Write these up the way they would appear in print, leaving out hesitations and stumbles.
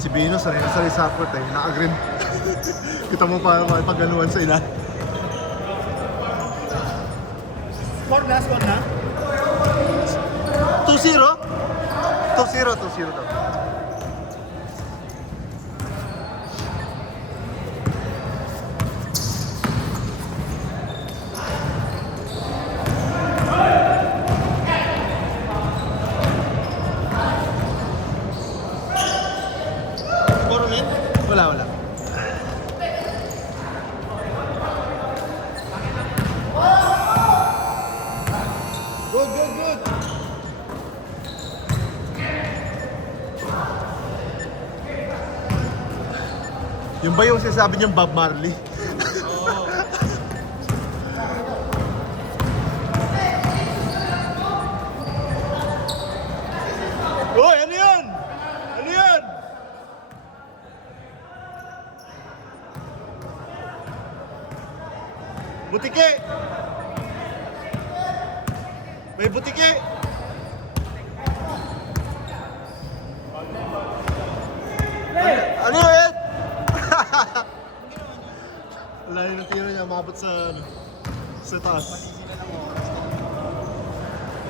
Si Bino, sanay na sanay sa court eh. Naka-green. Kita mo pa makipag-ganuan sa ila. Score na, score na. 2-0? 2-0 daw. Score ulit. Wala. Good. Yung ba yung sinasabi niyang Bob Marley? Oo. Uy, ano yan? Ano yan? Butike! May butike! Ano yan? Wala yung tiro niya, umabot sa ano, sa taas. Sila ng oras.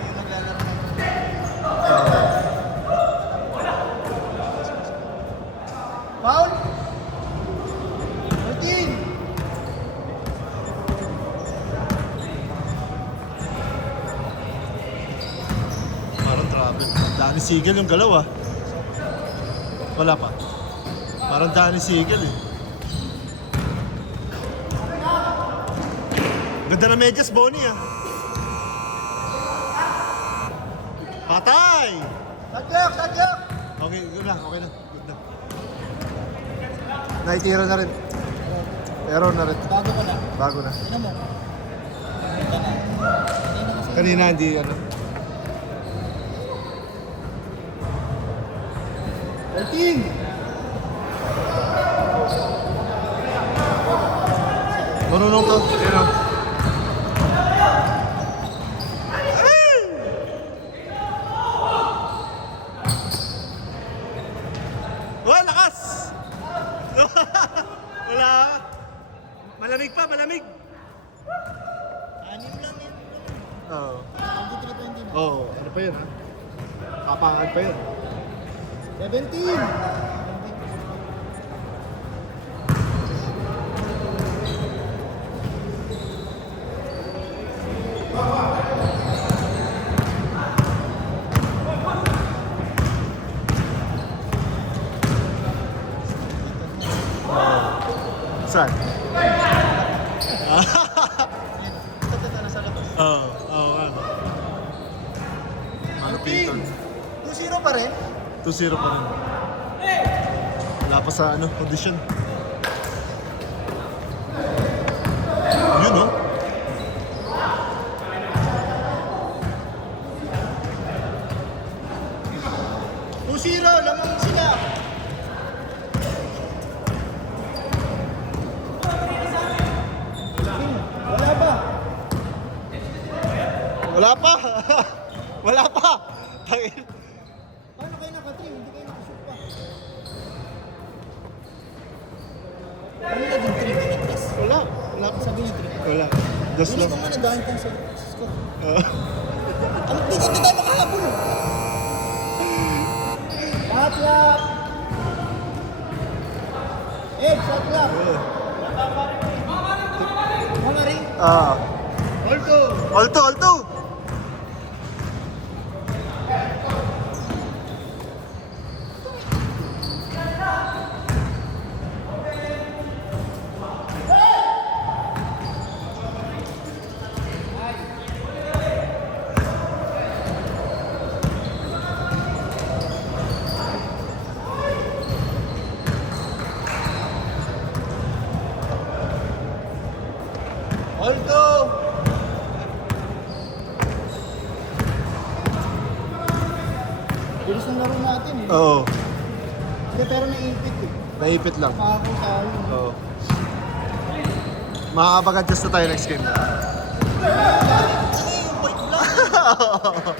Yung naglalaro ng... Foul! 13! Parang travel. Dani Sigel yung galaw ah. Wala pa. Parang Dani Sigel eh. Ganda na medyas, Bonnie ah. Patay! Sadyak! Okay, good na. Good na. Naitira na rin. Error na rin. Bago ko na. Bago na. Tignan mo. Ganda na. Kanina kasi... Kanina hindi ano. 13! Marunong to. Yan o. Oh, lakas! Wala. Malamig pa, malamig. Anim lang yun. Oo. 23-20 na. Oo, ano pa yun ha? Kapangan pa yun. 17! Saan? Ito nasa labas. Oo, ano. Malupiton. 2-0 pa rin. 2-0 pa rin. Wala pa sa ano, audition. Yun no? Lamang sila. Wala pa. Wala pa! Wala pa! Tangin. Paano kayo naka-3? Hindi kayo nakashoot pa. Ano na din 3 minutes? Wala. Wala pa sabi niya 3. Wala. Just Hindi lang. ko muna dahil tayo sa score. Oo. Ano dito tayo makahabol? Shot clock! Shot clock! Mga ring. Alto! Alto! Bilis ng laro natin eh. Oo. Hindi, pero naiipit eh. Naipit lang. Makakaw tayo. Oo. Makakapag-adjust na tayo next game. Ano yung point blank?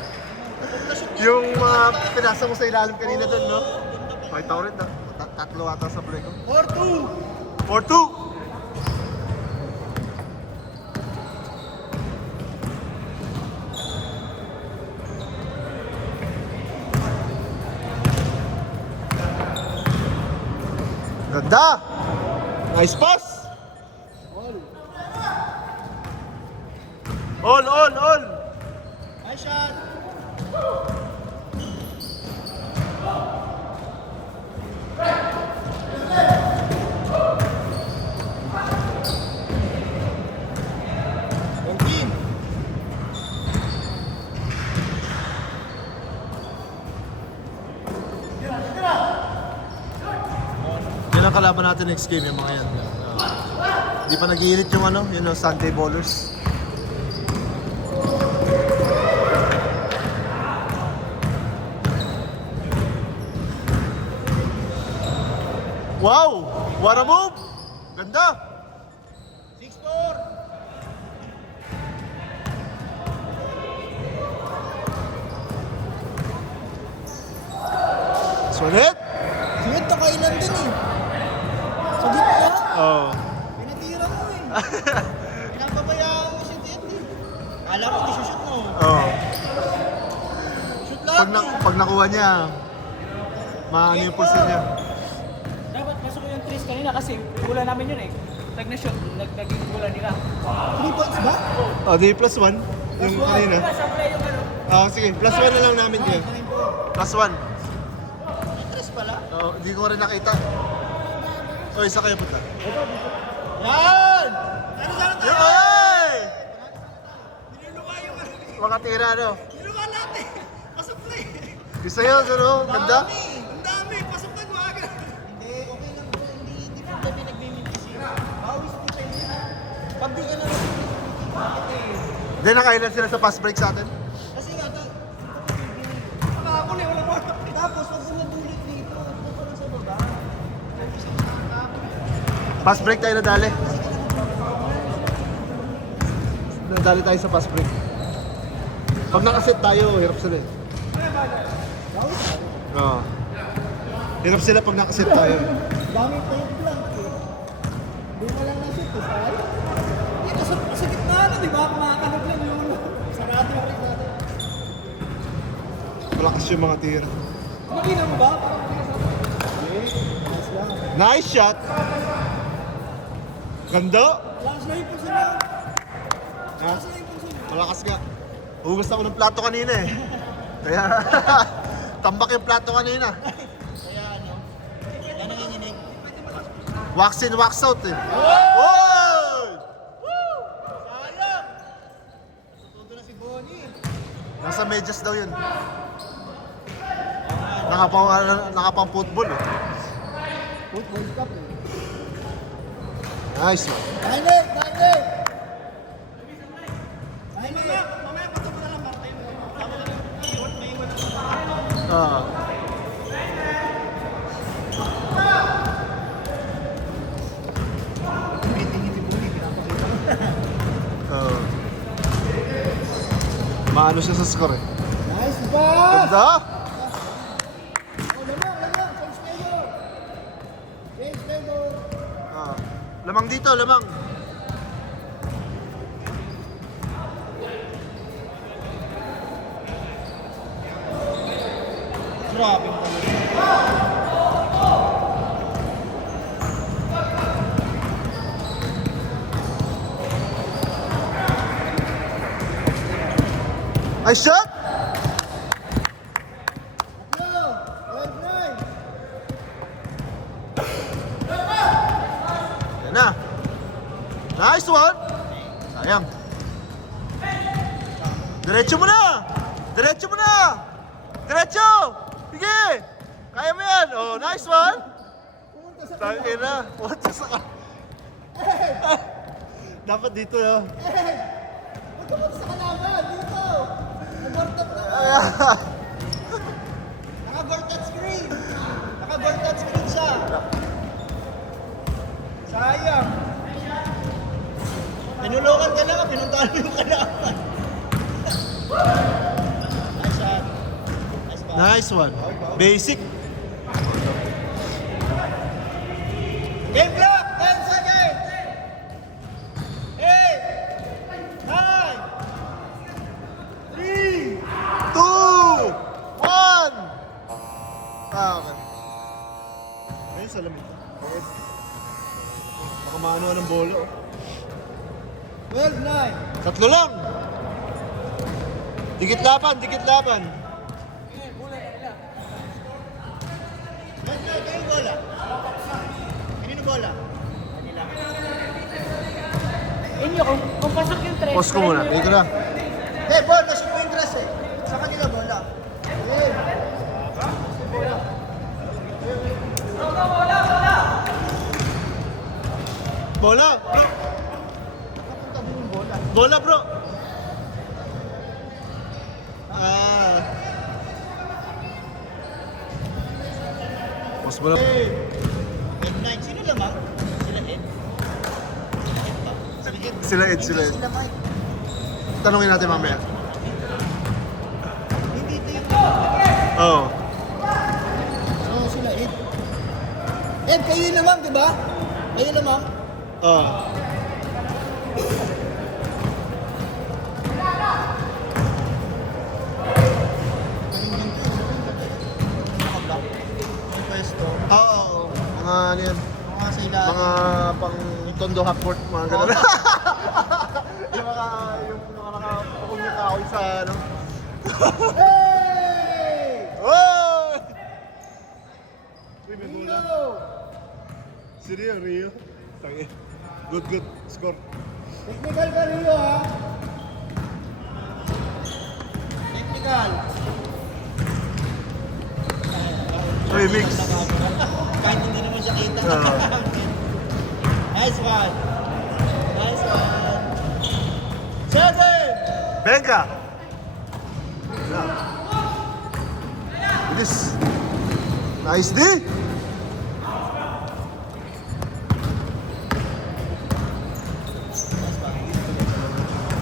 Yung mga pinasa mo sa ilalim kanina doon, no? Pakita ko rin na. Tatlo ata sa play ko. 4-2! 4-2! Ganda! Nice pass! All! Nice shot! Yung team! Yan ang kalaban natin next game, yung mga yan. Di pa nag-iinit yung ano, yun yung Sunday Ballers. Wow! What a move! Ganda! 6-4! Sulit! Sweet na kailan din eh. Sa gitna? Oh. Pinatira mo eh. Pinapabayaan mo si Teddy. Alam mo, isushoot mo. Oh. Shoot lang. Pag nakuha niya, maano yung pulsin niya. Dapat pasok ko yung trees kanina kasi gula namin yun eh. Tag na shoot, naging gula nila. 3 points ba? Oh, di plus 1. Yung kanina. Diba, sa play yung ano? Oh, sige. Plus 1 na lang namin kayo. Plus 1. Tres pala. Oh, di ko rin nakita. Oh, isa kayo punta. Yan! Ano sana tayo? Yoy! Niluluwa yung ano. Mga tira, no? Niluluwa lahat eh. Pasok na eh. Isa yun, ano? Ganda? Ang dami. Pasok na gumaga. Hindi, okay lang po. Hindi problema yung nagbimintis eh. Bawis ko pa yun. Pag di ka na bakit eh. Hindi, nakailan sila sa fast break sa atin? Kasi nga, nakakul eh. Walang wala. Tapos, wag mo nadulit dito. Ito pa lang sa baba. Fast break tayo nadali. Nadali tayo sa fast break. Pag nakaset tayo, hirap sila eh. Oo. Hirap sila pag nakaset tayo. Dami pa yung blank eh. Hindi mo lang na-shoot eh, say. Hindi, nasa gitna na, di ba? Kumakanog lang yung sarado yung rin natin. Malakas yung mga tira. Makina mo ba? Parang nice lang. Nice shot! Ganda! Lakas na yung puso niya. Ha? Lakas na yung puso niya. Malakas nga. Hugas ako ng plato kanina eh. Kaya, tambak yung plato kanina. Kaya ano, yan ang inginig. Wax in, wax out eh. Oy! Sayang! Tutudo na si Bonnie. Nasa medyas daw yun. Nakapang football eh. Football cup eh. Nice one. Dynamic! Mamaya patok na lang Martin. Tama lang yung may iwan na. Ah. Ngiti-ngiti Bonnie, pinapakita. Ah. Maano siya sa score eh. Nice pass! Ganda! Oh, lamang! James Taylor! James Taylor! Ah. Lamang dito, lamang. Grabe mo talaga. Ay, shot! Go! Well drive! Yan na. Nice one! Sayang. Diretso mo na! Diretso mo na! Diretso! Sige! Kaya mo yan! Oh, nice one! Pumunta sa Tangin na. What the sa... Dapat dito ah. Huwag ka punta sa kalaban! Dito! Nag-board up na! Naka-board touchscreen! Naka-board touchscreen siya! Sayang! Tinulungan ka na, pinuntahan mo yung kalaban! Nice shot! Nice pass! Nice one. Basic. Game clock! 10 seconds! 8! 9! 3! 2! 1! Okay. Ayun, salamin. Baka maano ng bola, oh. 12, 9! Tatlo lang! Dikit laban, dikit laban. Kayo bola? Kanino bola? Inyo, kung pasok yung 3. Pause ko muna, dito na. Eh, ball, kasi po yung dress eh. Sa kanila bola. Eh. Bola, bro. Napunta din yung bola. Bola, bro. Ah. Pause mo lang. Head 9. Sino lamang? Sila head? Sila head ba? Sila head. Sila Ed, sila Ed. Sila Mike. Tanungin natin mamaya. Hindi ito yung... Oo. Oo, sila Ed. Ed, kayo yung lamang, di ba? Kayo lamang? Oo. May pwesto. Oo. Mga ano yan. Mga sa ilalim. Mga pang tondo haport, mga ganun. yung mga nakapakong yung kahoy sa ano. Hey! Oh! Uy, may bola. Rio! Si Rio. Tangi. Good. Score. Technical ka, Rio, ha? Technical. Uy, mix. Kahit hindi naman siya kita. Oo. Nice one. Nice one. Seven! Benga! Bilis. Nice D!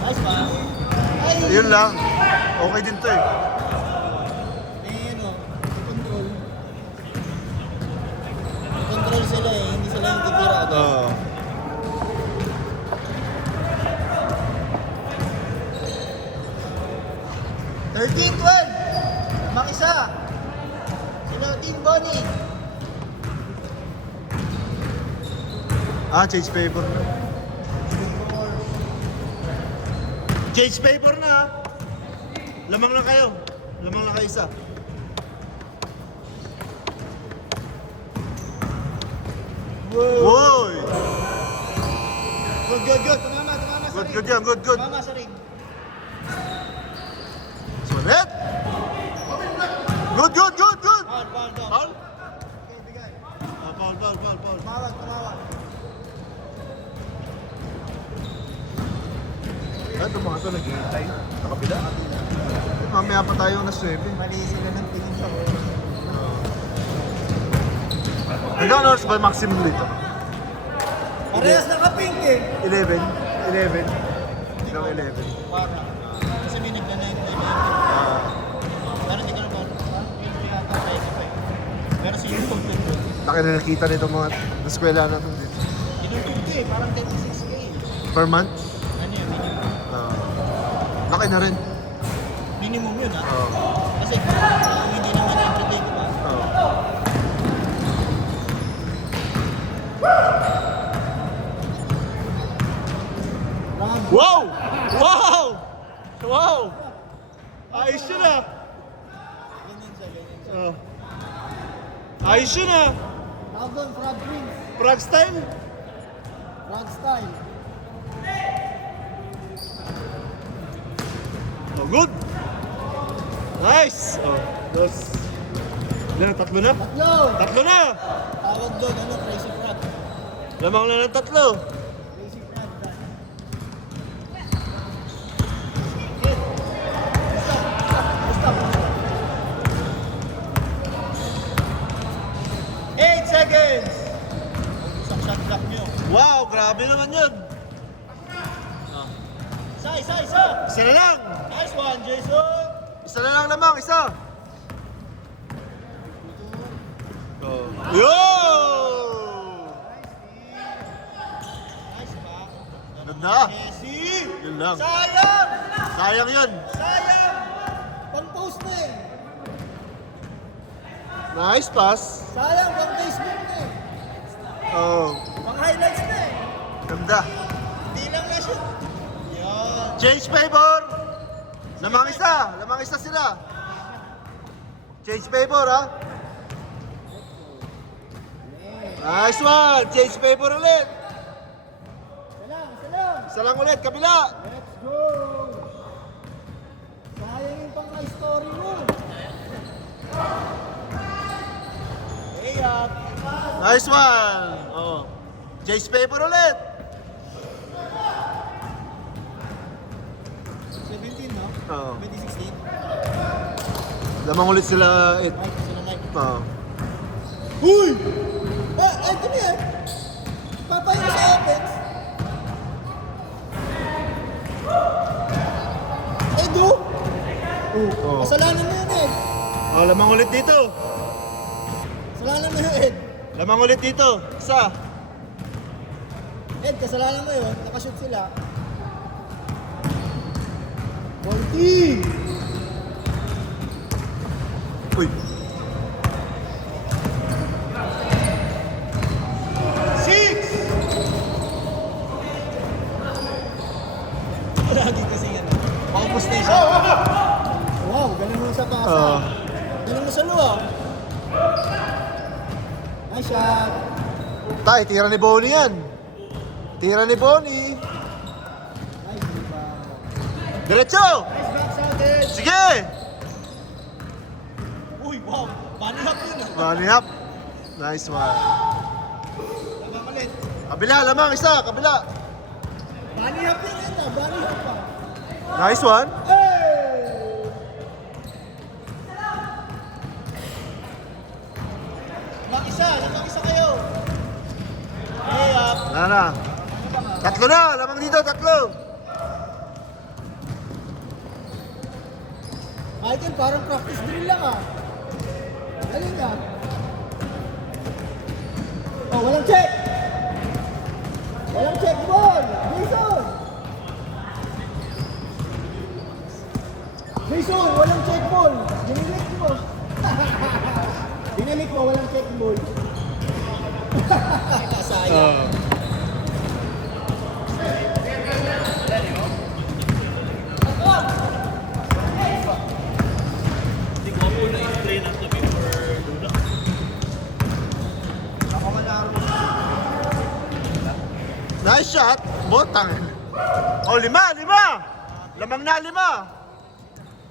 Nice one. Ay! Yun lang. Okay din to eh. Eh, ano, control. Control sila eh, hindi sila yung titira agad. Oo. Uh, 13-12! Lamang isa! Sila Team Bonnie! Change paper na. Change paper na. Lamang lang kayo. Lamang lang kayo isa. Woy! Good. Tumama sa ring. Good yan, good. Tumama sa ring. Sulit! Good! Foul. Foul? Okay, bigay. Foul. Tumawag. Ito mga ito nag-iintay. Sa kabila. Mamaya pa tayo na swebe. Mali sila ng tingin sa oras. Hanggang oras ba maximum dito? Parehas naka-pink eh. 11. Hanggang 11. Para. Kasi may nagdanay na Pero hindi ko na ba? Yun may ata 25. Pero si YouTube nandun. Laki na nakita nito mga eskwela natin dito. Tinutug eh, parang 36K. Per month? Ano yun, minimum? Laki na rin. Minimum yun ah. Oo. Kasi hindi naman everyday, di ba? Oo. Wow! Ayos yun ah! Ganyan siya. Oh. Ayos yun ah! Tawag doon, frog drinks. Frog style? Frog style. Oh, good! Nice! Oh, dos. Ilan na? Tatlo na? Tatlo na! Tawag doon, ano, crazy frog. Lamang na ng tatlo. Crazy frog. Stop. 8 seconds! Isang shot clock nyo. Wow, grabe naman yun. Isa. Isa na lang. Nice one, Jason! Isa na lang lamang, isa. Oh. Yo! na. Messi! Yun lang. Sayang! Sayang yun. Sayang! Pang-post na eh. Nice pass. Sayang, pang-Facebook na eh. Oh, Pang-highlights na eh. ganda. Hindi lang na shoot. Yan. Change favor. Lamang isa sila. Change favor, ha? Nice one. Change favor ulit. Isa lang. Isa lang ulit, kabila. Let's go! Sayang yung pang-story mo. Hey up! Nice one. Oh. Change favor ulit. 17 no? Oh. 2016? Lamang ulit sila. Mike, sila Mike. Oh. Uy! Ay, kami eh! Papayin mo sa offense. Edu! Oh. Kasalanan mo yun eh. Oh, lamang ulit dito. Kasalanan mo yun Ed. Lamang ulit dito. Isa. Ed, kasalanan mo yun. Nakashoot sila. 40! Uy. 6! Lagi kasi yan. Paupos na siya. Wow, galing mo sa pasa. Oh. Galing mo sa luwa. Nice shot. Tay, tira ni Bonnie yan. Tira ni Bonnie. Nice rebound. Diretso. Nice backside edge. Sige. Uy, wow. Bunny hop yun ah. Money up. Nice one. Lamang ulit. Kabila, lamang isa. Kabila. Bunny hop yun yun ah. Bunny hop ah. Nice one. Hey! Lamang isa kayo. Hey up. Wala na. Tatlo na. Lamang dito, tatlo. Michael, parang practice drill lang ah. Galing ah. Oh, walang check. Walang check ball. Jason. Jason, walang check ball. Dinilik mo. Dinilik mo, walang check ball. Sayang. Nice shot. Botang. Oh, lima. Lamang na lima.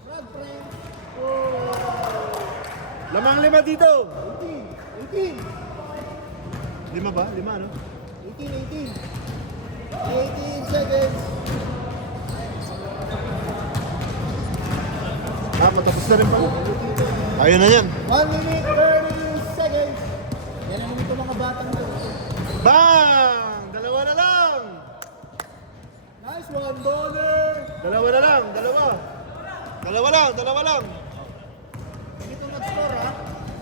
Brad, friend. Lamang lima dito. 18. Lima ba? Lima, no? 18 seconds. Ah, matapos na rin pala. Ayun na yan. 1 minute 30 seconds. Yan ang ito mga batang to. Bang! Dalawa na lang. Nice one, baller. Dalawa na lang. Dalawa lang. Ganito mag-score ha.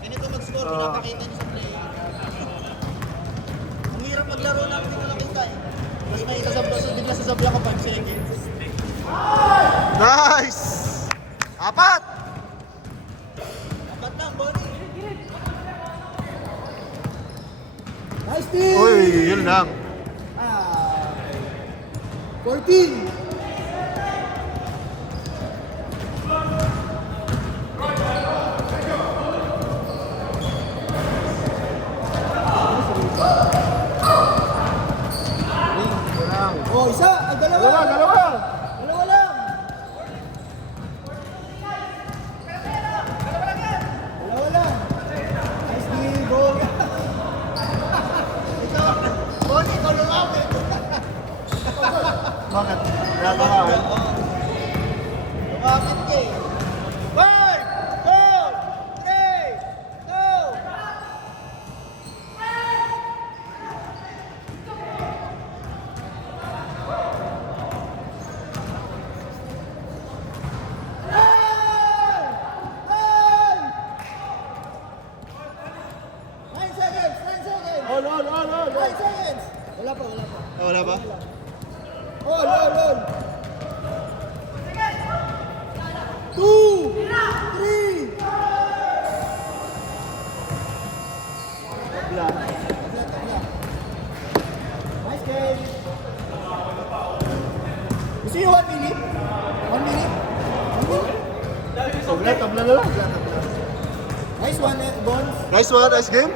Ganito mag-score. Ah. Pinapakita niyo sa play. Ang hirap maglaro na hindi ko nakita eh. Tapos may bigla sasabla ko 5 seconds. Nice! Apat! Apat lang, Bonnie. Nice team! Uy, yun lang. 14! Oh, isa! Ay, dalawa! Dalawa. Dalawa lang! Dalawa lang! Nice team, go! Ikaw, Bonnie, ikaw lumapit! Bakit? Kaya ba nga? Lumapit ka eh! 5, 4, 3, go! Nine seconds! All. 9 seconds! Wala pa. Wala ba? All. 2, 3. Yan. Nice game. You see 1 minute? 1 minute? Tabla na lang. Nice one, Bons. Nice one, nice game.